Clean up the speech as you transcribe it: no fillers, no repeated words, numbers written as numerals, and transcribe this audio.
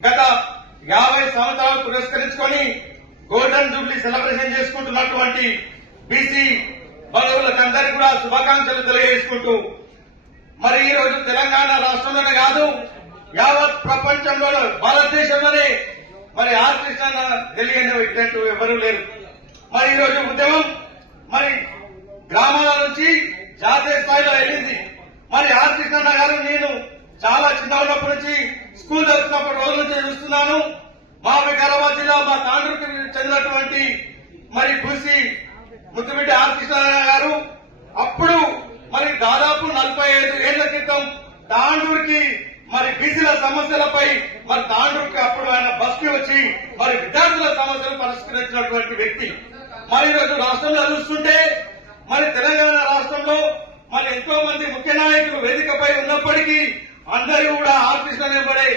గత 50 సంవత్సరాలు పురస్కరించుకొని గోల్డెన్ జూబ్లీ సెలబ్రేషన్ చేసుకుంటున్నటువంటి బీసీ బంధువులకందరికీ కూడా శుభాకాంక్షలు తెలియజేసుకుంటూ మరి ఈ రోజు తెలంగాణ రాష్ట్రంలోనే కాదు యావత్ ప్రపంచంలో భారతదేశంలోనే మరి ఆర్ కృష్ణ తెలియని వ్యక్తి ఎవరూ లేరు. మరి ఈ రోజు ఉద్యమం మరి గ్రామాల నుంచి జాతీయ స్థాయిలో వెళ్ళింది. మరి ఆర్ కృష్ణ గారు నేను చాలా చిన్న ఉన్నప్పటి నుంచి స్కూల్ చదువుతున్నప్పటి రోజుల నుంచి చూస్తున్నాను. మా వికారాబాద్ జిల్లా మా తాండూరుకి చెందినటువంటి మరి బూసి ముద్దుబిడ్డ ఆర్ కృష్ణ గారు అప్పుడు మరి దాదాపు 45 ఏళ్ల క్రితం తాండూరుకి మరి బీసీల సమస్యలపై మరి తాండూరుకి అప్పుడు ఆయన బస్కి వచ్చి మరి విద్యార్థుల సమస్యలు పరిష్కరించినటువంటి వ్యక్తి. మరి ఈరోజు రాష్ట్రంలో చూస్తుంటే మరి తెలంగాణ రాష్ట్రంలో మరి ఎంతో మంది ముఖ్య నాయకులు వేదికపై ఉన్నప్పటికీ అందరూ కూడా ఆర్ కృష్ణ వెంబడే